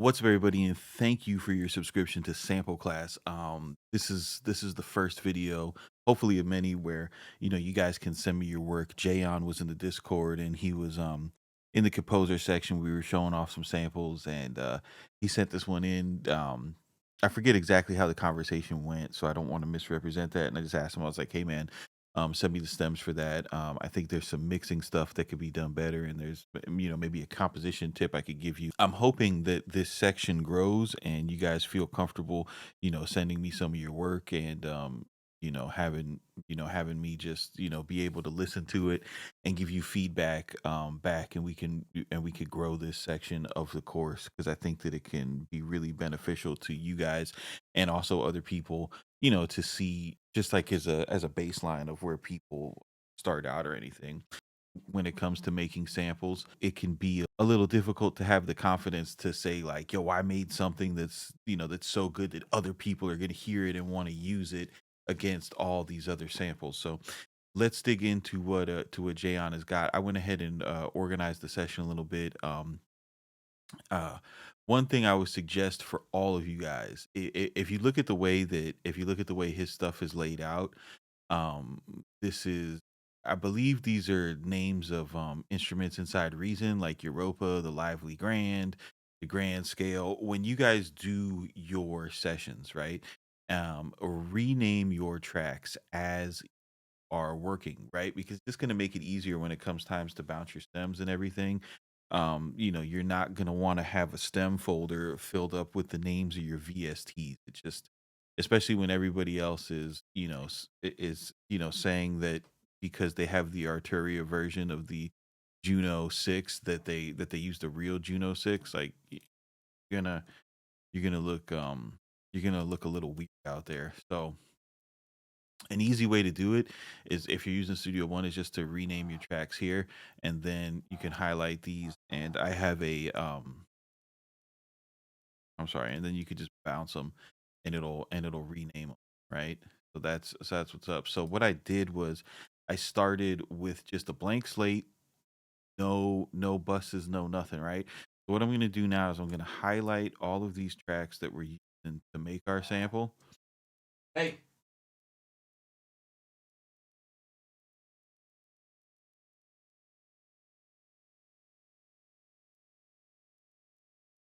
What's up, everybody, and thank you for your subscription to Sample Class. This is the first video, hopefully of many, where you guys can send me your work. Jayon was in the Discord, and he was in the composer section. We were showing off some samples, and he sent this one in. I forget exactly how the conversation went, so I don't want to misrepresent that. And I just asked him, I was like, "Hey, man, send me the stems for that." I think there's some mixing stuff that could be done better, and there's maybe a composition tip I could give you. I'm hoping that this section grows and you guys feel comfortable, sending me some of your work and having having me just be able to listen to it and give you feedback back, and we could grow this section of the course, because I think that it can be really beneficial to you guys and also other people, to see, just like as a baseline of where people start out or anything. When it comes to making samples, it can be a little difficult to have the confidence to say, like, yo, I made something that's so good that other people are going to hear it and want to use it against all these other samples. So let's dig into what Jayon has got. I went ahead and organized the session a little bit. Uh, One thing I would suggest for all of you guys, if you look at the way his stuff is laid out, this is, I believe these are names of instruments inside Reason, like Europa, the Lively Grand, the Grand Scale. When you guys do your sessions, right? Rename your tracks as are working, right? Because it's going to make it easier when it comes times to bounce your stems and everything. You're not going to want to have a stem folder filled up with the names of your VSTs. It's just, especially when everybody else is, saying that because they have the Arturia version of the Juno 6, that they use the real Juno 6. Like, you're gonna you're gonna look you're gonna look a little weak out there. So an easy way to do it is, if you're using Studio One, is just to rename your tracks here, and then you can highlight these. And I have a I'm sorry, and then you could just bounce them, and it'll rename them, right? So that's what's up. So what I did was, I started with just a blank slate, no buses, no nothing, right? So what I'm gonna do now is I'm gonna highlight all of these tracks that we're using to make our sample. Hey.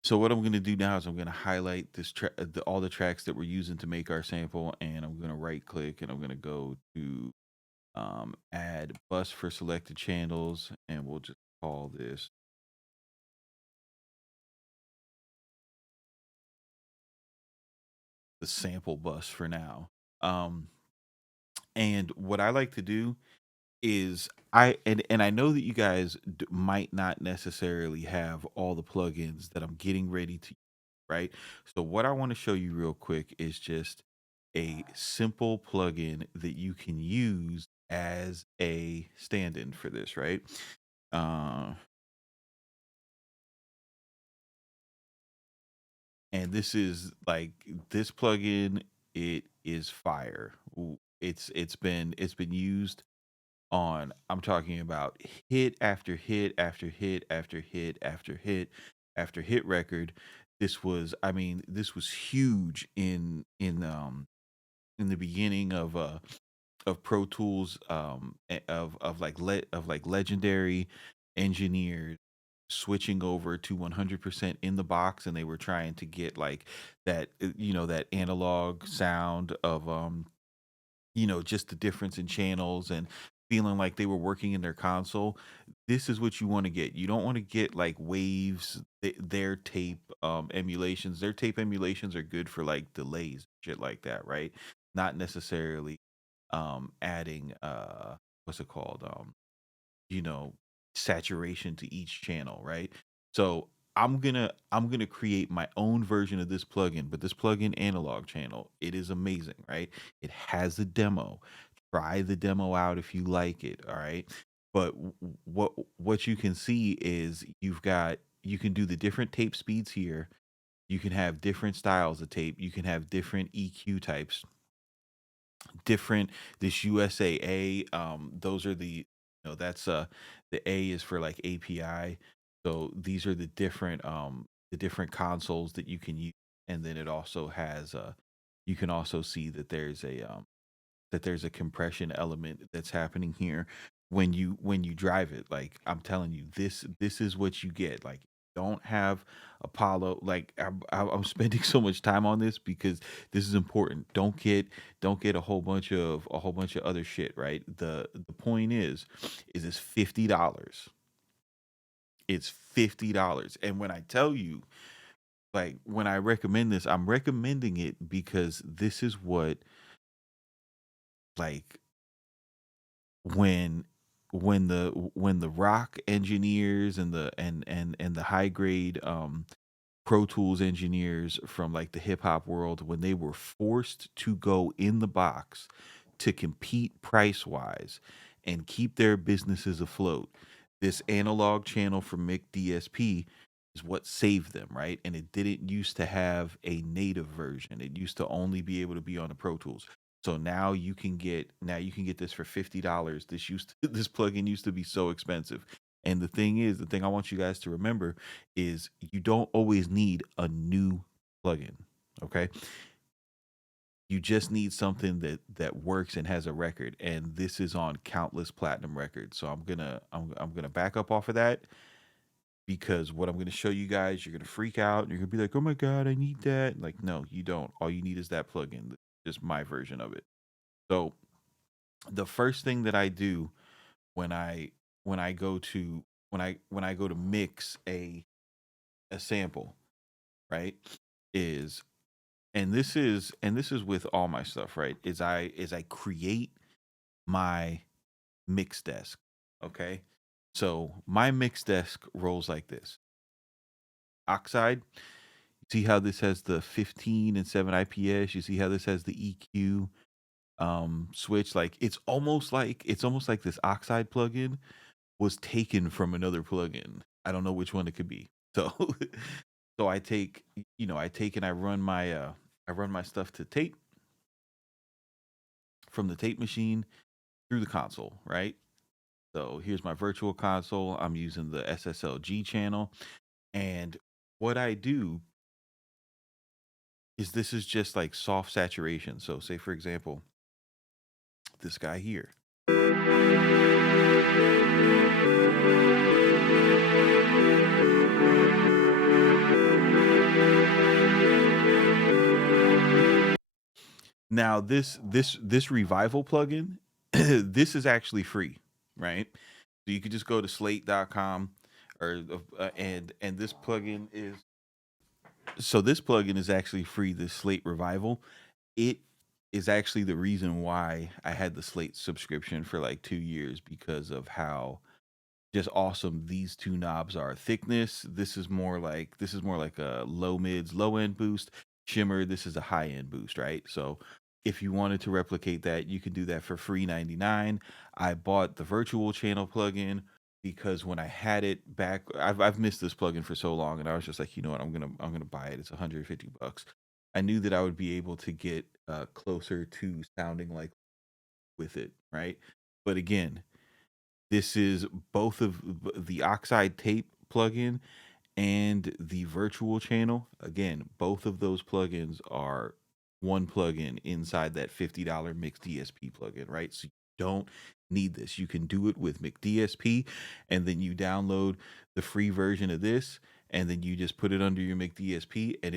So what I'm gonna do now is I'm gonna highlight all the tracks that we're using to make our sample, and I'm gonna right click, and I'm gonna go to add bus for selected channels, and we'll just call this the sample bus for now. Um, and what I like to do is, and I know that you guys might not necessarily have all the plugins that I'm getting ready to, right? So what I want to show you real quick is just a simple plugin that you can use as a stand-in for this, right? Uh, and this is like, this plugin, it is fire. It's been used on, I'm talking about, hit after hit after hit after hit after hit after hit record. This was huge in the beginning of Pro Tools, of like legendary engineers switching over to 100% in the box, and they were trying to get like that analog sound of just the difference in channels, and feeling like they were working in their console. This is what you want to get. You don't want to get like waves, their tape emulations. Their tape emulations are good for like delays, shit like that, right? Not necessarily adding what's it called? You know, Saturation to each channel, right? So I'm gonna create my own version of this plugin, but this plugin analog channel, it is amazing, right? It has a demo. Try the demo out if you like it, all right? But what you can see is, you can do the different tape speeds here. You can have different styles of tape. You can have different EQ types, different, this USAA. Those are that's the A is for like API. So these are the different the different consoles that you can use, and then it also has you can also see that there's a compression element that's happening here when you drive it. Like I'm telling you, this is what you get. Like don't have Apollo. Like I'm spending so much time on this because this is important. Don't get a whole bunch of other shit. Right. The point is it's $50. It's $50, and when I tell you, like when I recommend this, I'm recommending it because this is what, like, when when the rock engineers and the high grade Pro Tools engineers from like the hip hop world, when they were forced to go in the box to compete price wise and keep their businesses afloat, this analog channel from Mic DSP is what saved them, right? And it didn't used to have a native version. It used to only be able to be on the Pro Tools. So now you can get this for $50. This plugin used to be so expensive. And the thing I want you guys to remember is you don't always need a new plugin. Okay. You just need something that works and has a record. And this is on countless platinum records. So I'm gonna back up off of that because what I'm gonna show you guys, you're gonna freak out and you're gonna be like, oh my God, I need that. Like, no, you don't. All you need is that plugin. Just my version of it. So the first thing that I do when I when I go to when I go to mix a sample, right? Is and this is with all my stuff, right? Is I create my mix desk. Okay. So my mix desk rolls like this. Oxide, see how this has the 15 and 7 IPS? You see how this has the EQ switch? Like it's almost like this Oxide plugin was taken from another plugin. I don't know which one it could be. So so I take, I take and I run my stuff to tape from the tape machine through the console, right? So here's my virtual console. I'm using the SSLG channel. And what I do is this is just like soft saturation. So say for example, this guy here. Now this revival plugin, this is actually free, right? So you could just go to slate.com or and this plugin is so this plugin is actually free, this Slate Revival. It is actually the reason why I had the Slate subscription for like 2 years because of how just awesome these two knobs are. Thickness, this is more like a low mids, low end boost. Shimmer, this is a high end boost, right? So if you wanted to replicate that, you can do that for free 99. I bought the virtual channel plugin because when I had it back, I've missed this plugin for so long, and I was just like, you know what, I'm gonna buy it. It's 150 bucks. I knew that I would be able to get closer to sounding like with it, right? But again, this is both of the Oxide tape plugin and the virtual channel. Again, both of those plugins are one plugin inside that $50 Mix DSP plugin, right? So you don't need this. You can do it with Mix DSP, and then you download the free version of this, and then you just put it under your Mix DSP, and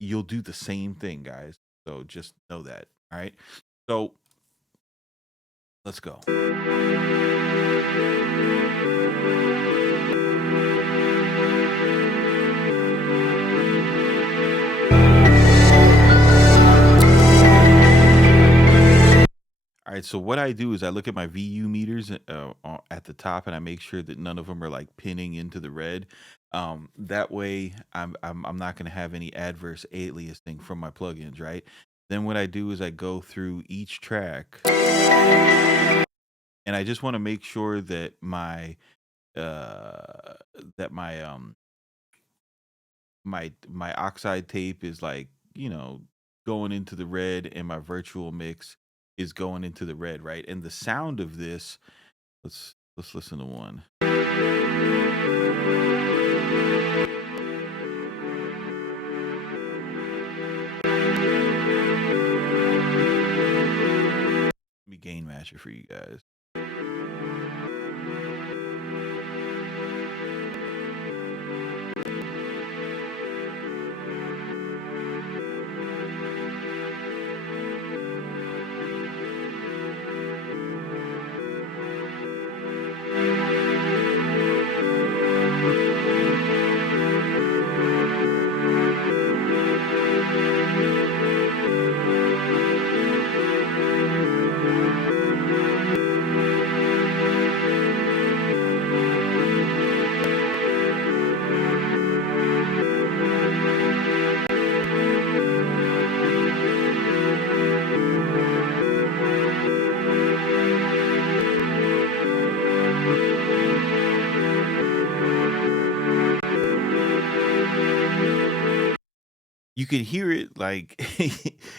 you'll do the same thing, guys. So just know that. All right. So let's go. All right, so what I do is I look at my VU meters at the top, and I make sure that none of them are like pinning into the red. That way, I'm not going to have any adverse aliasing from my plugins, right? Then what I do is I go through each track, and I just want to make sure that uh my my oxide tape is like, going into the red, and my virtual mix is going into the red, right? And the sound of this, let's listen to one. match it for you guys. You can hear it like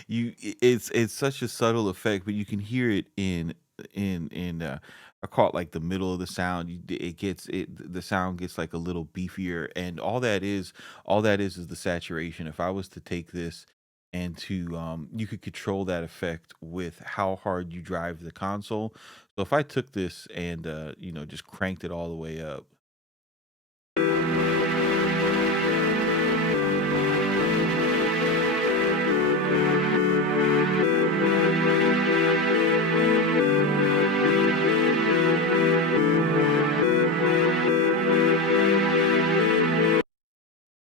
it's such a subtle effect, but you can hear it in I call it like the middle of the sound. It gets the sound gets like a little beefier, and all that is the saturation. If I was to take this and to you could control that effect with how hard you drive the console. So if I took this and just cranked it all the way up.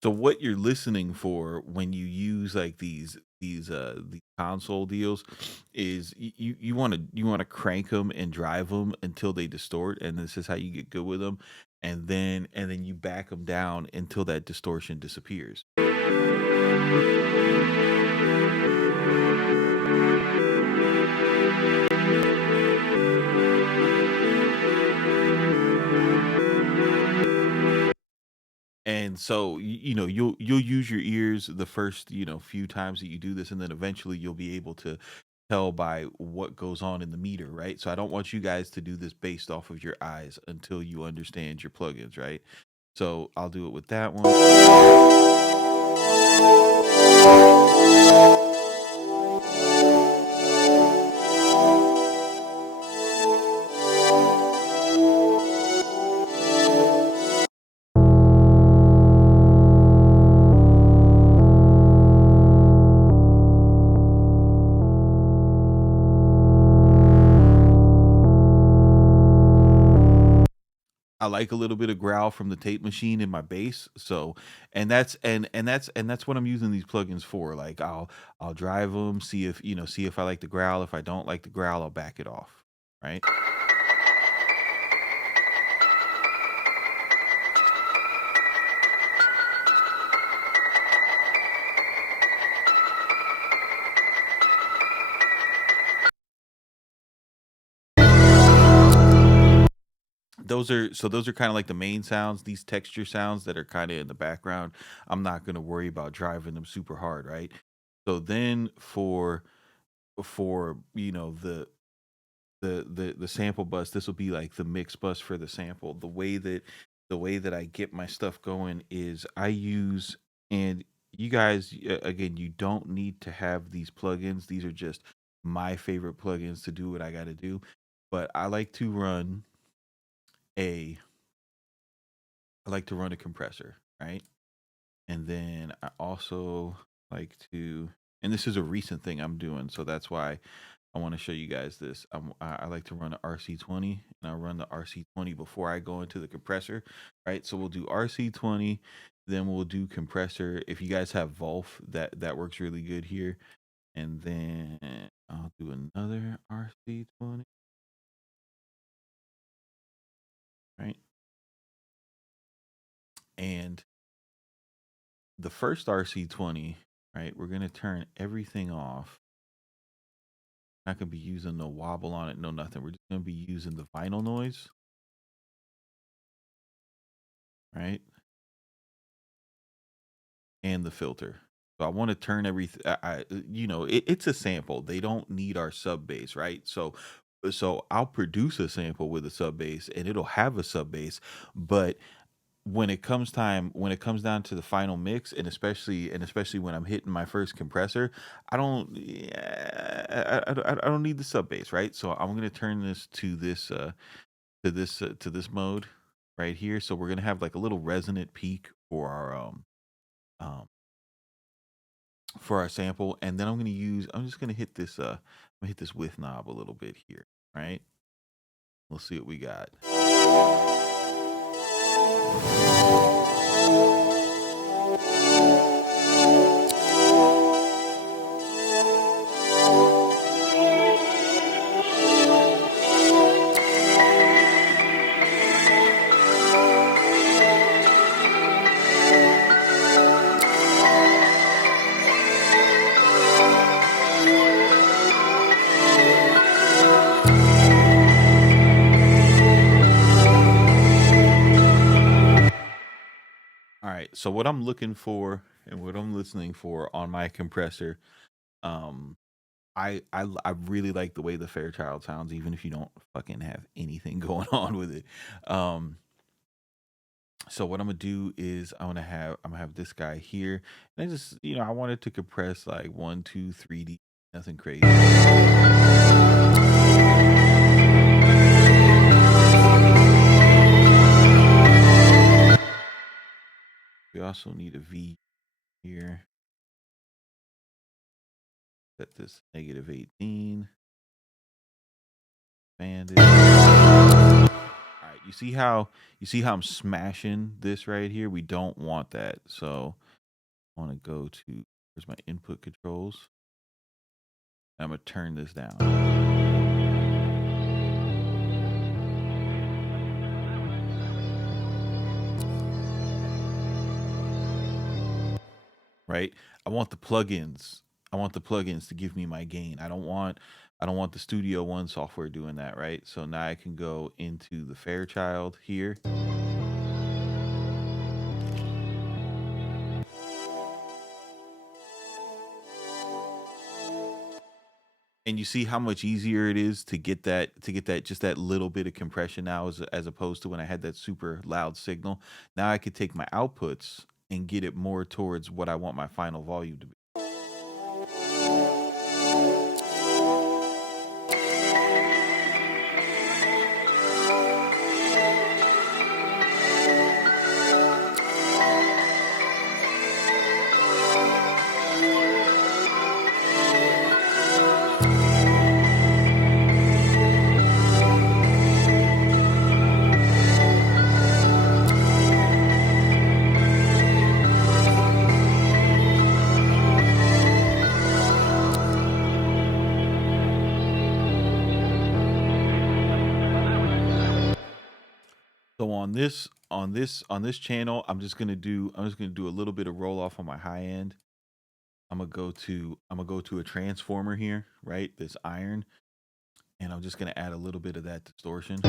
So what you're listening for when you use like these console deals is you want to crank them and drive them until they distort, and this is how you get good with them, and then you back them down until that distortion disappears. And so you'll use your ears the first few times that you do this, and then eventually you'll be able to tell by what goes on in the meter, right? So I don't want you guys to do this based off of your eyes until you understand your plugins, right? So I'll do it with that one. I like a little bit of growl from the tape machine in my bass. So, and that's what I'm using these plugins for. Like I'll drive them, see if I like the growl. If I don't like the growl, I'll back it off. Right. Those are kind of like the main sounds. These texture sounds that are kind of in the background, I'm not going to worry about driving them super hard, right? So then for the sample bus, this will be like the mix bus for the sample. The way that I get my stuff going is I use, and you guys, again, you don't need to have these plugins. These are just my favorite plugins to do what I got to do. But a I like to run a compressor, right? And then I also like to, and this is a recent thing I'm doing, so that's why I want to show you guys this. I like to run an RC20, and I run the RC20 before I go into the compressor, right? So we'll do RC20, then we'll do compressor. If you guys have Volf, that works really good here. And then I'll do another RC20, right? And the first RC20, right? We're gonna turn everything off. Not gonna be using no wobble on it, no nothing. We're just gonna be using the vinyl noise, right? And the filter. So I want to turn everything. It's a sample. They don't need our sub bass, right? So I'll produce a sample with a sub bass, and it'll have a sub bass, but when it comes down to the final mix, and especially when I'm hitting my first compressor, I don't yeah, I don't need the sub bass, right? So I'm gonna turn this to this mode right here. So we're gonna have like a little resonant peak um for our sample, and then I'm just gonna hit this hit this width knob a little bit here, right? We'll see what we got. All right. So what I'm looking for and what I'm listening for on my compressor, um, I really like the way the Fairchild sounds, even if you don't fucking have anything going on with it. Um, so what I'm gonna do is I'm gonna have this guy here, and I just I wanted to compress like 1, 2, 3 D, nothing crazy. We also need a V here. Set this -18. Banded. All right, you see how I'm smashing this right here? We don't want that. So I want to go to where's my input controls. I'm gonna turn this down. Right? I want the plugins. I want the plugins to give me my gain. I don't want the Studio One software doing that, right? So now I can go into the Fairchild here. And you see how much easier it is to get that just that little bit of compression now as opposed to when I had that super loud signal. Now I could take my outputs and get it more towards what I want my final volume to be. So on this channel, I'm just gonna do a little bit of roll off on my high end. I'm gonna go to a transformer here, right? This iron, and I'm just gonna add a little bit of that distortion.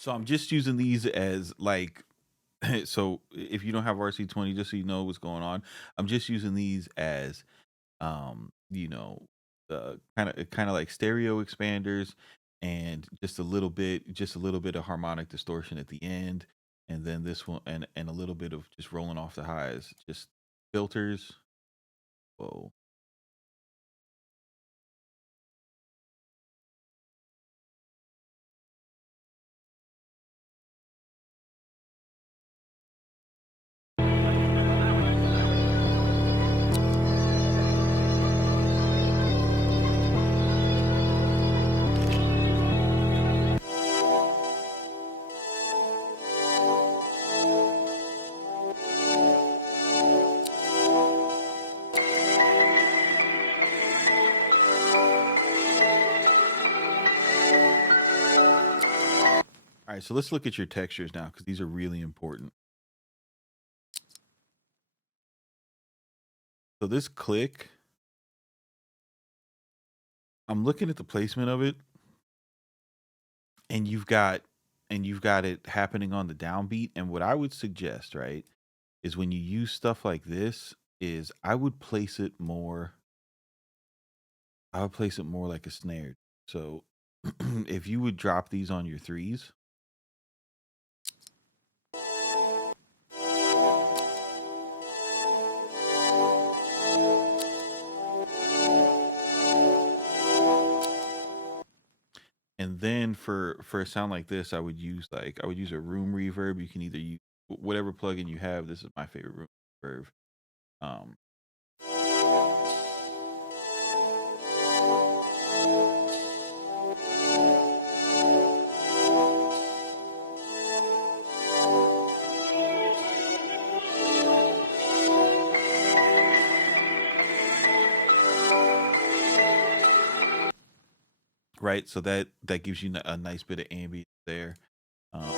So I'm just using these as like so if you don't have RC20, just so you know what's going on, I'm just using these as you know, kind of like stereo expanders, and just a little bit of harmonic distortion at the end, and then this one and a little bit of just rolling off the highs, just filters. Whoa. All right, so let's look at your textures now because these are really important. So this click I'm looking at the placement of it, and you've got it happening on the downbeat. And what I would suggest, right, is when you use stuff like this, is I would place it more like a snare. So if you would drop these on your threes, and then for a sound like this, I would use a room reverb. You can either use whatever plugin you have. This is my favorite room reverb. Um, right, so that gives you a nice bit of ambient there. Um,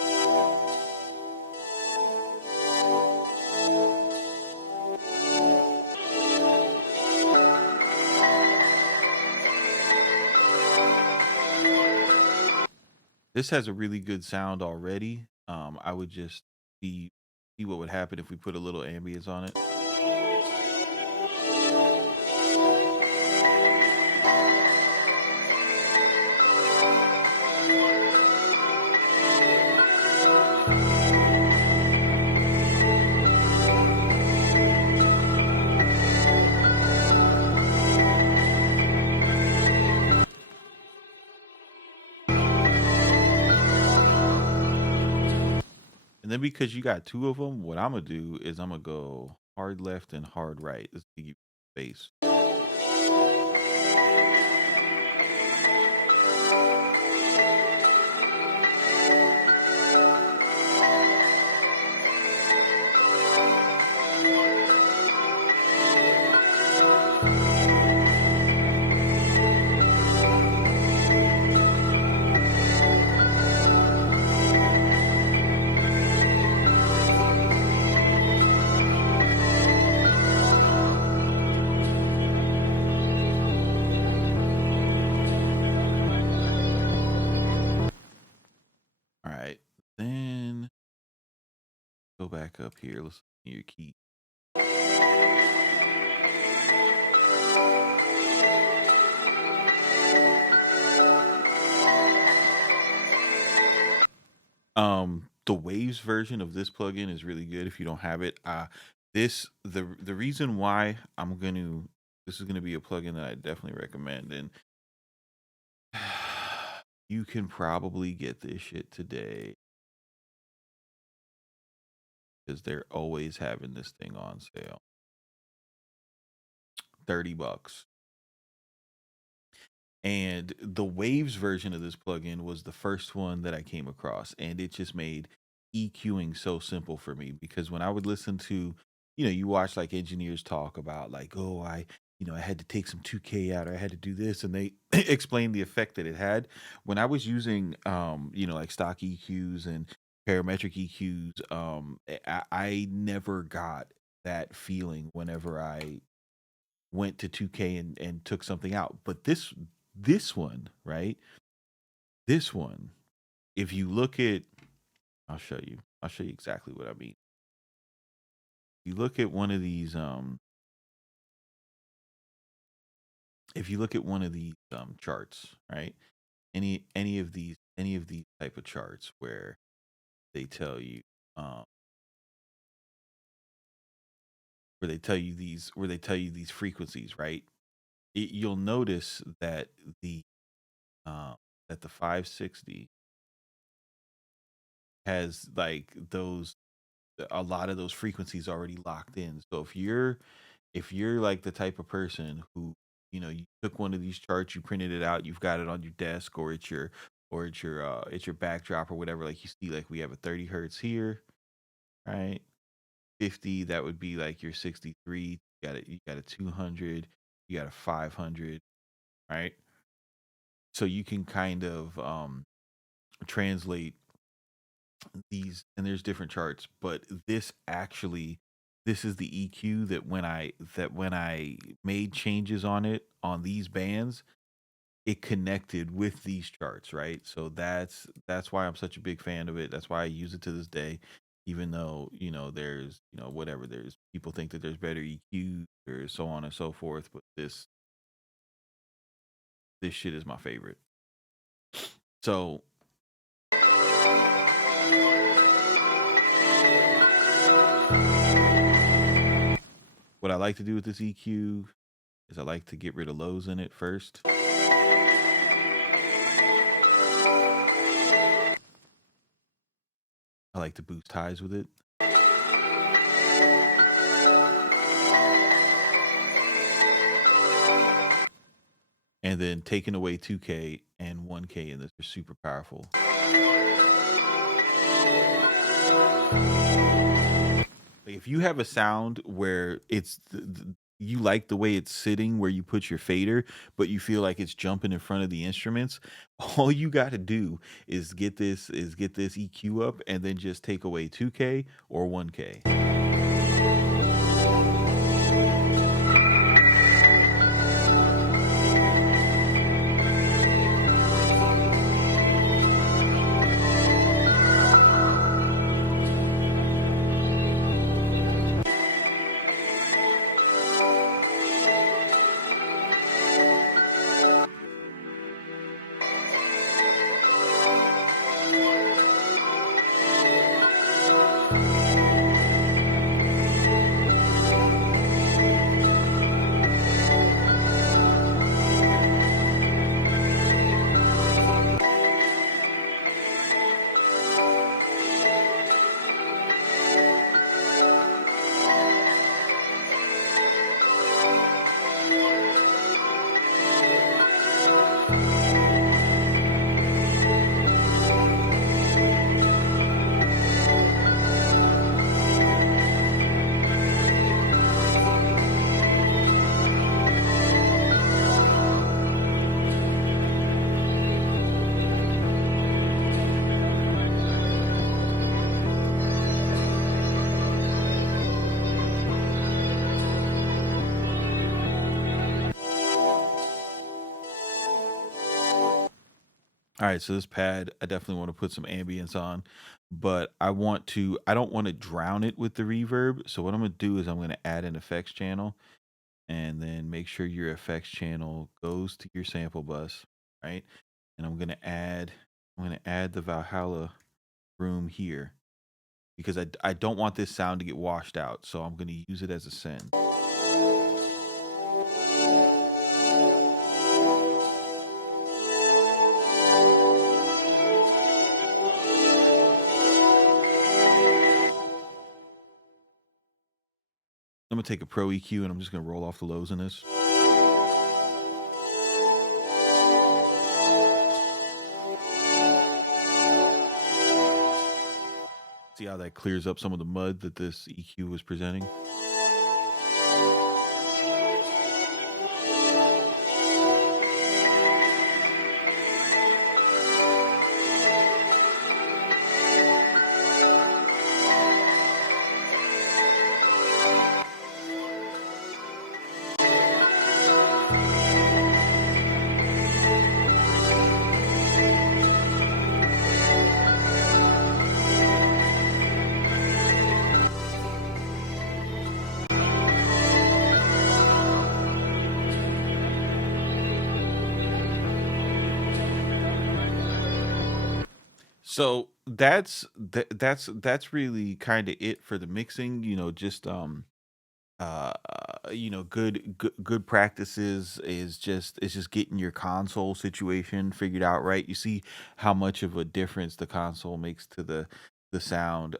this has a really good sound already. I would just see what would happen if we put a little ambience on it. And then because you got two of them, what I'm gonna do is I'm gonna go hard left and hard right. Let's give you space. All right. Then go back up here. Let's see your key. The Waves version of this plugin is really good if you don't have it. The reason why this is gonna be a plugin that I definitely recommend, and you can probably get this shit today because they're always having this thing on sale. $30. And the Waves version of this plugin was the first one that I came across, and it just made EQing so simple for me because when I would listen to, you watch like engineers talk about like, oh, I had to take some 2K out or I had to do this, and they explain the effect that it had. When I was using, like stock EQs and parametric EQs, I never got that feeling whenever I went to 2K and took something out. But this one, right? This one, if you look at, I'll show you. I'll show you exactly what I mean. You look at one of these, if you look at one of these charts, right? Any of these type of charts where they tell you, um, where they tell you these frequencies, right? You'll notice that the uh, that the 560 has like those a lot of those frequencies already locked in. So if you're like the type of person who, you took one of these charts, you printed it out, you've got it on your desk, or it's your backdrop or whatever, like you see, like we have a 30 hertz here, right? 50, that would be like your 63. You got a 200, you got a 500, right? So you can kind of translate these, and there's different charts, but this is the EQ that when I made changes on it on these bands, it connected with these charts, right? So that's why I'm such a big fan of it. That's why I use it to this day, even though there's whatever, there's people think that there's better EQs or so on and so forth, but this shit is my favorite. So what I like to do with this EQ is I like to get rid of lows in it first. I like to boost highs with it. And then taking away 2K and 1K in this are super powerful. Like if you have a sound where you like the way it's sitting where you put your fader, but you feel like it's jumping in front of the instruments, all you got to do is get this EQ up and then just take away 2K or 1K. All right, so this pad, I definitely want to put some ambience on, but I don't want to drown it with the reverb. So what I'm going to do is I'm going to add an effects channel and then make sure your effects channel goes to your sample bus, right? And I'm going to add the Valhalla room here because I don't want this sound to get washed out. So I'm going to use it as a send. I'm gonna take a Pro EQ and I'm just gonna roll off the lows in this. See how that clears up some of the mud that this EQ was presenting? So that's really kind of it for the mixing. Just good practices is just getting your console situation figured out right. You see how much of a difference the console makes to the sound.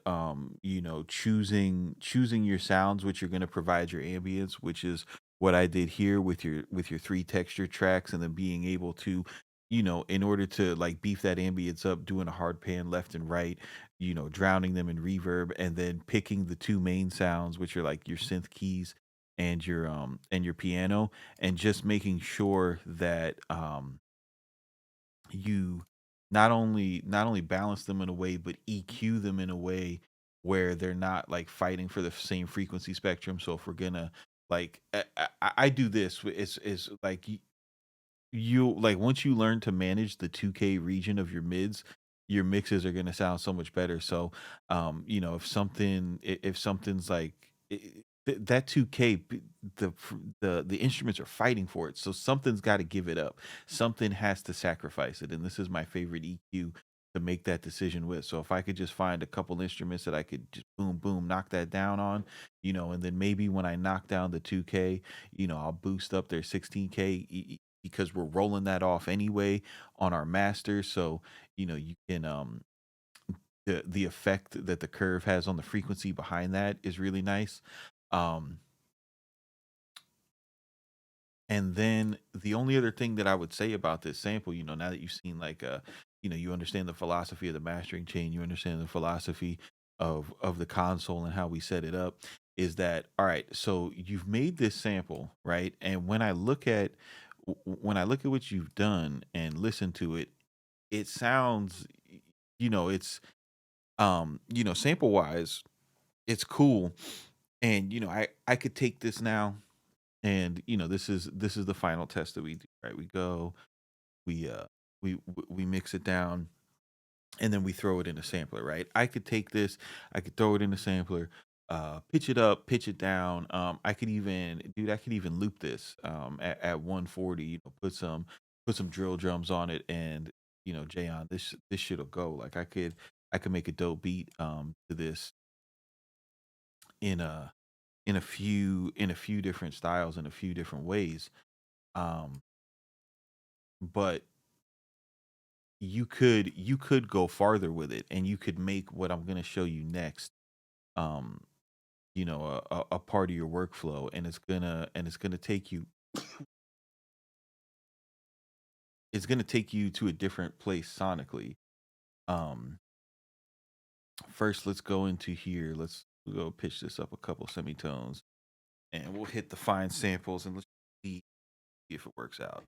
Choosing your sounds which are going to provide your ambience, which is what I did here with your three texture tracks, and then being able to in order to like beef that ambience up, doing a hard pan left and right, drowning them in reverb, and then picking the two main sounds, which are like your synth keys and your piano, and just making sure that you not only balance them in a way, but EQ them in a way where they're not like fighting for the same frequency spectrum. So if we're gonna like I do this, it's like you like once you learn to manage the 2K region of your mids, your mixes are gonna sound so much better. So, if if something's like that 2K, the instruments are fighting for it. So something's got to give it up. Something has to sacrifice it, and this is my favorite EQ to make that decision with. So if I could just find a couple instruments that I could just boom boom knock that down on, and then maybe when I knock down the 2K, I'll boost up their 16K because we're rolling that off anyway on our master. So, you can the effect that the curve has on the frequency behind that is really nice. Um and then the only other thing that I would say about this sample, now that you've seen like you understand the philosophy of the mastering chain, you understand the philosophy of the console and how we set it up, is that all right, so you've made this sample, right? And when I look at what you've done and listen to it, it sounds it's sample wise, it's cool. And I could take this now, and this is the final test that we do, right? We go, we mix it down, and then we throw it in a sampler, right? I could take this, I could throw it in a sampler, pitch it up, pitch it down. I could even, dude, I could even loop this at 140, put some drill drums on it, and Jayon, this shit'll go. Like I could make a dope beat to this in a few different styles, in a few different ways. Um, but you could go farther with it, and you could make what I'm gonna show you next, um, a part of your workflow, and it's gonna take you to a different place sonically. Um, First, let's go into here. We'll go pitch this up a couple semitones, and we'll hit the fine samples, and let's see if it works out.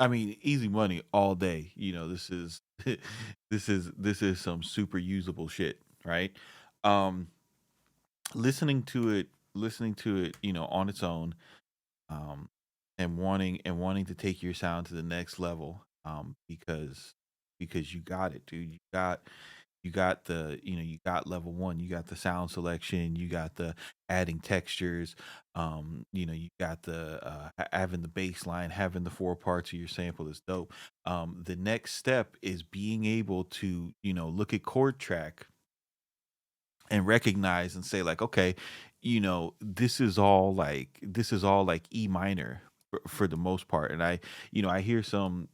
I mean, easy money all day. This is this is some super usable shit, right? Um, listening to it, on its own, um, and wanting to take your sound to the next level, because you got it, dude. You got you got level one, you got the sound selection, you got the adding textures, you got the having the bass line, having the four parts of your sample is dope. The next step is being able to look at chord track and recognize and say like, okay, this is all like E minor for the most part. And I hear some,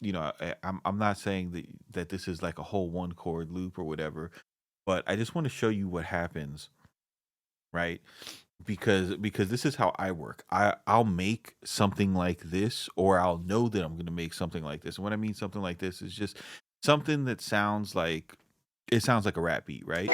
I'm not saying that this is like a whole one chord loop or whatever, but I just want to show you what happens, right? Because this is how I work. I'll make something like this, or I'll know that I'm going to make something like this. And what I mean something like this is just something that sounds like a rap beat, right?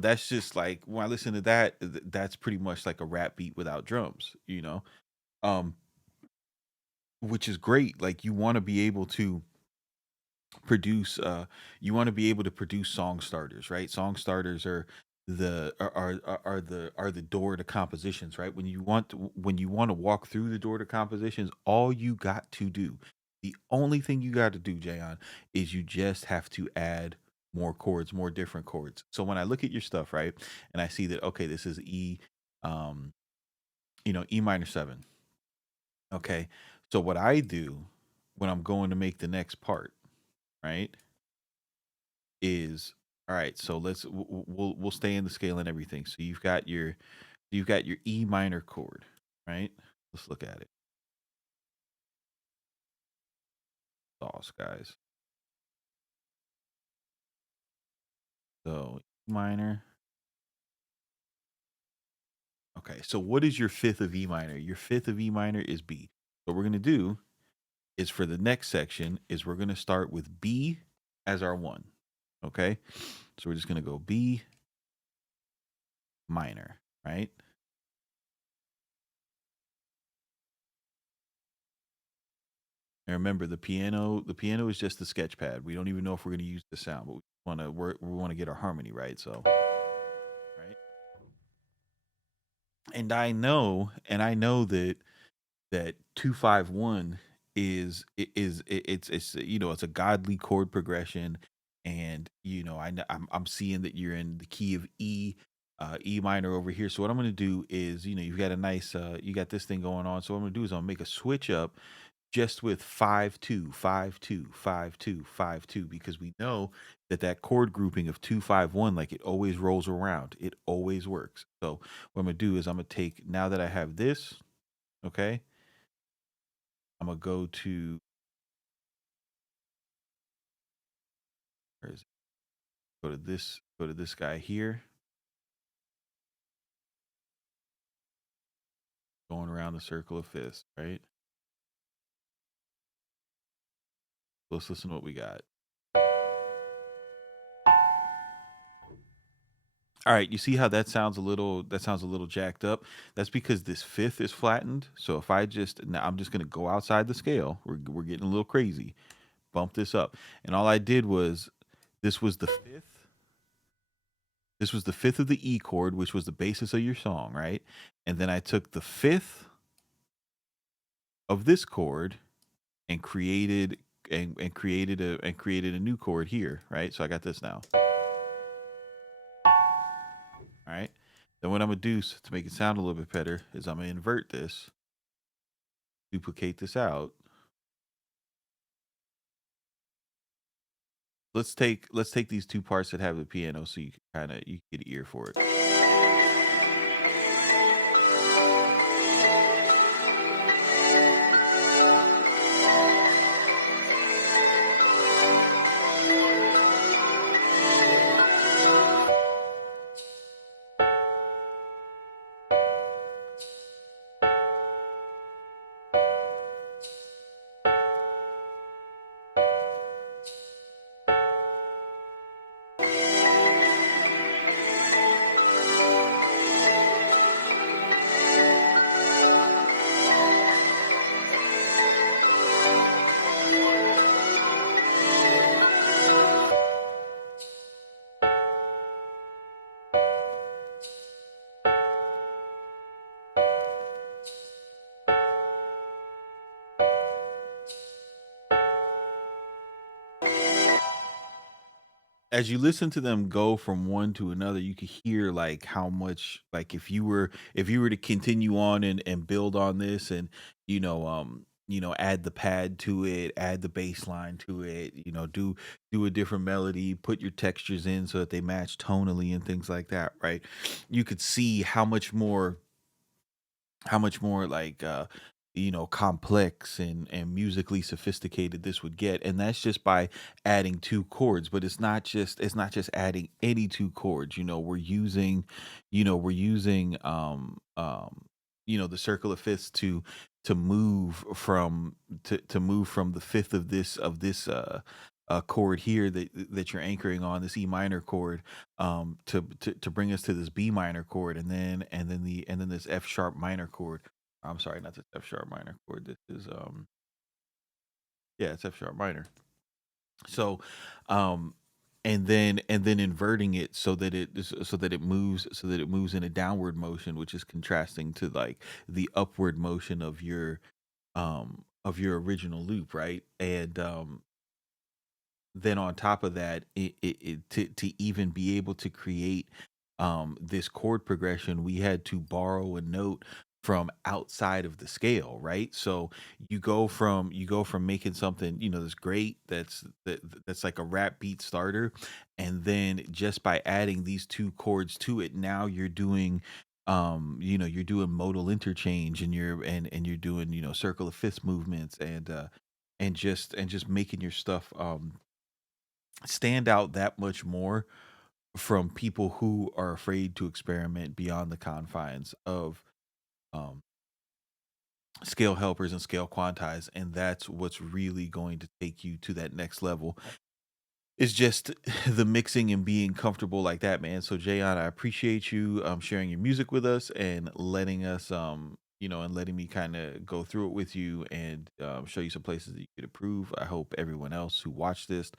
That's just like when I listen to that, that's pretty much like a rap beat without drums. Um, which is great. Like you want to be able to produce song starters, right? Song starters are the door to compositions, right? When you want to walk through the door to compositions, all you got to do, the only thing you got to do, Jayon, is you just have to add more chords, more different chords. So when I look at your stuff, right, and I see that, okay, this is um, E minor seven. Okay. So what I do when I'm going to make the next part, right, is all right. So we'll stay in the scale and everything. So you've got your E minor chord, right? Let's look at it. Sauce, guys. So E minor. Okay, so what is your fifth of E minor? Your fifth of E minor is B. What we're gonna do is for the next section is we're gonna start with B as our one. Okay, so we're just gonna go B minor, right? And remember, the piano is just the sketch pad. We don't even know if we're gonna use the sound, but we want to get our harmony right. So, right, and I know that 251 it's it's a godly chord progression, and I'm seeing that you're in the key of E minor over here. So what I'm going to do is, you've got a nice you got this thing going on. So what I'm going to do is I'll make a switch up just with 5 2 5 2 5 2 5 2, because we know that that chord grouping of 2 5 1, like, it always rolls around, it always works. So what I'm going to do is I'm going to take, now that I have this, okay, I'm gonna go to, where is it? Go to this guy here, going around the circle of fifths, right? Let's listen to what we got. All right, you see how that sounds a little jacked up? That's because this fifth is flattened. So if I just now I'm just gonna go outside the scale. We're getting a little crazy. Bump this up. And all I did was, this was the fifth. This was the fifth of the E chord, which was the basis of your song, right? And then I took the fifth of this chord and created a new chord here, right? So I got this now. All right. Then what I'm gonna do, to make it sound a little bit better, is I'm gonna invert this, duplicate this out. Let's take these two parts that have the piano, so you can you can get an ear for it. As you listen to them go from one to another, you could hear, like, how much, like, if you were to continue on and build on this, and add the pad to it, add the bass line to it, do a different melody, put your textures in so that they match tonally and things like that, right? You could see how much more, like, complex and musically sophisticated this would get. And that's just by adding two chords. But it's not just adding any two chords. We're using the circle of fifths to move from the fifth of this chord here that you're anchoring on, this E minor chord, to bring us to this B minor chord, and then this F sharp minor chord. I'm sorry, not this F sharp minor chord. This is, yeah, it's F sharp minor. So, um and then inverting it so that it moves in a downward motion, which is contrasting to, like, the upward motion of your original loop, right? And then on top of that, to even be able to create this chord progression, we had to borrow a note from outside of the scale, right? So you go from making something, that's great, that's like a rap beat starter, and then just by adding these two chords to it, now you're doing modal interchange, and you're doing, circle of fifths movements, and just making your stuff stand out that much more, from people who are afraid to experiment beyond the confines of um, scale helpers and scale quantize, and that's what's really going to take you to that next level. It's just the mixing and being comfortable like that, man. So Jayon, I appreciate you sharing your music with us and letting us and letting me kind of go through it with you and show you some places that you could improve. I hope everyone else who watched this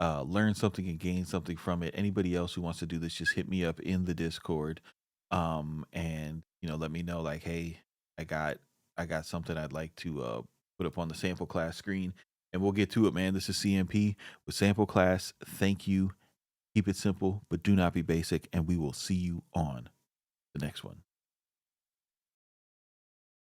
learned something and gained something from it. Anybody else who wants to do this, just hit me up in the Discord, and let me know like, hey, I got I got something I'd like to put up on the sample class screen, and we'll get to it, man. This is CMP with Sample Class. Thank you. Keep it simple, but do not be basic. And we will see you on the next one.